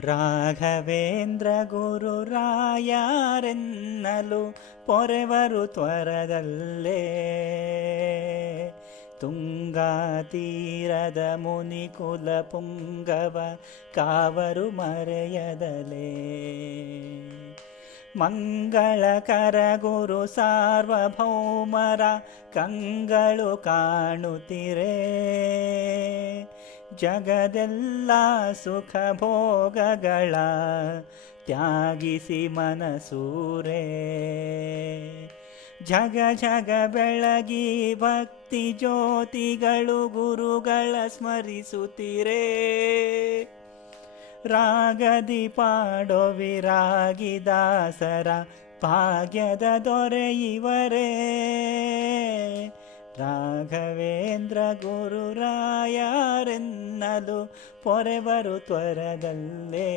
ರಾಘವೇಂದ್ರ ಗುರು ರಾಯಾರೆನ್ನಲು ಪೊರೆವರು ತ್ವರದಲ್ಲೇ. ತೀರದ ಮುನಿಕುಲ ಪುಂಗವ ಕಾವರು ಮರೆಯದಲೇ. ಮಂಗಳಕರ ಗುರು ಸಾರ್ವಭೌಮರ ಕಂಗಳು ಕಾಣುತ್ತಿರೆ. ಜಗದೆಲ್ಲ ಸುಖ ಭೋಗಗಳ ತ್ಯಾಗಿಸಿ ಮನಸೂರೆ ಜಗ ಜಗ ಬೆಳಗಿ ಭಕ್ತಿ ಜ್ಯೋತಿಗಳು ಗುರುಗಳ ಸ್ಮರಿಸುತ್ತಿರೇ. ರಾಗದಿ ಪಾಡೋ ವಿರಾಗಿ ದಾಸರ ಭಾಗ್ಯದ ದೊರೆ ಇವರೇ. ರಾಘವೇಂದ್ರ ಗುರು ರಾಯರೆನ್ನಲು ಪೊರೆವರು ತ್ವರದಲ್ಲೇ.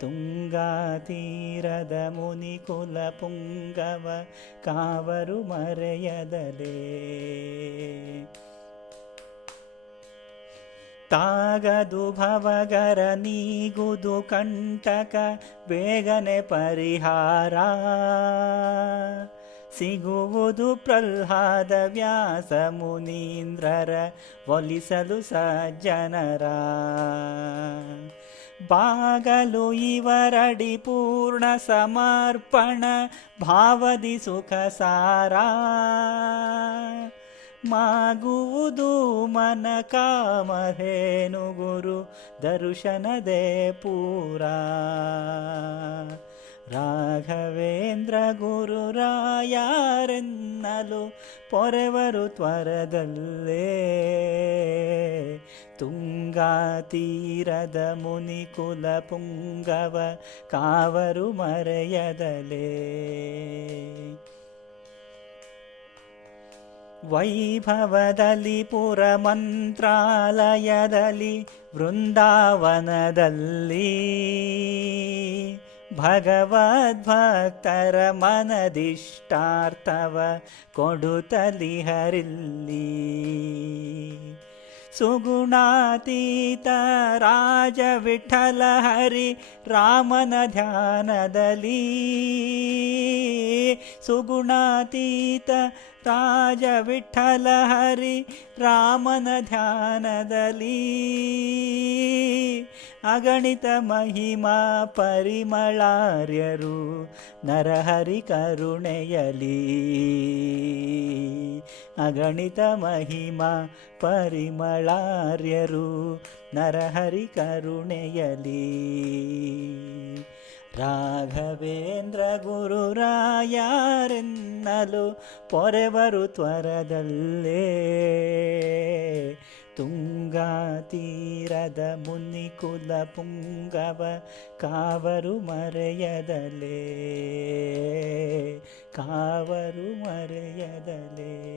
ತುಂಗಾ ತೀರದ ಮುನಿಕುಲ ಪುಂಗವ ಕಾವರು ಮರೆಯದಲೇ. ತಾಗದು ಭವಗರ ನೀಗುದು ಕಂಟಕ ಬೇಗನೆ ಪರಿಹಾರ. ಸಿಗುವುದು ಪ್ರಹ್ಲಾದ ವ್ಯಾಸ ಮುನೀಂದ್ರರ ಒಲಿಸಲು ಸಜ್ಜನರ. ಬಾಗಲು ಇವರಡಿ ಪೂರ್ಣ ಸಮರ್ಪಣ, ಭಾವದಿ ಸುಖ ಸಾರ. ಮಾಗುವುದು ಮನ ಕಾಮಧೇನು ಗುರು ದರ್ಶನದೇ ಪೂರ. ರಾಘವೇಂದ್ರ ಗುರು ರಾಯಾರೆನ್ನಲು ಪೊರೆವರು ತ್ವರದಲ್ಲೇ. ತುಂಗಾ ತೀರದ ಮುನಿಕುಲ ಪುಂಗವ ಕಾವರು ಮರೆಯದಲೇ. ವೈಭವದಲ್ಲಿ ಪುರ ಮಂತ್ರಾಲಯದಲ್ಲಿ ವೃಂದಾವನದಲ್ಲಿ ಭಗವದ್ಭಕ್ತರ ಮನದಿಷ್ಟಾರ್ಥವ ಕೊಡುತ್ತಲಿ ಹರಿಲ್ಲಿ ಸುಗುಣಾತೀತ ರಾಜ ವಿಠಲ ಹರಿ ರಾಮನ ಧ್ಯಾನದಲ್ಲಿ. ಸುಗುಣಾತೀತ ರಾಜ ವಿಠಲ ಹರಿ ರಾಮನ ಧ್ಯಾನದಲ್ಲಿ. ಅಗಣಿತ ಮಹಿಮಾ ಪರಿಮಳಾರ್ಯರು ನರಹರಿ ಕರುಣೆಯಲಿ. ಅಗಣಿತ ಮಹಿಮಾ ಪರಿಮಳಾರ್ಯರು ನರಹರಿ ಕರುಣೆಯಲಿ. ರಾಘವೇಂದ್ರ ಗುರು ರಾಯಾರೆನ್ನಲು ಪೊರೆವರು ತ್ವರದಲ್ಲೇ. ತುಂಗಾ ತೀರದ ಮುನಿಕುಲ ಪುಂಗವ ಕಾವರು ಮರೆಯದಲೇ? ಕಾವರು ಮರೆಯದಲೇ?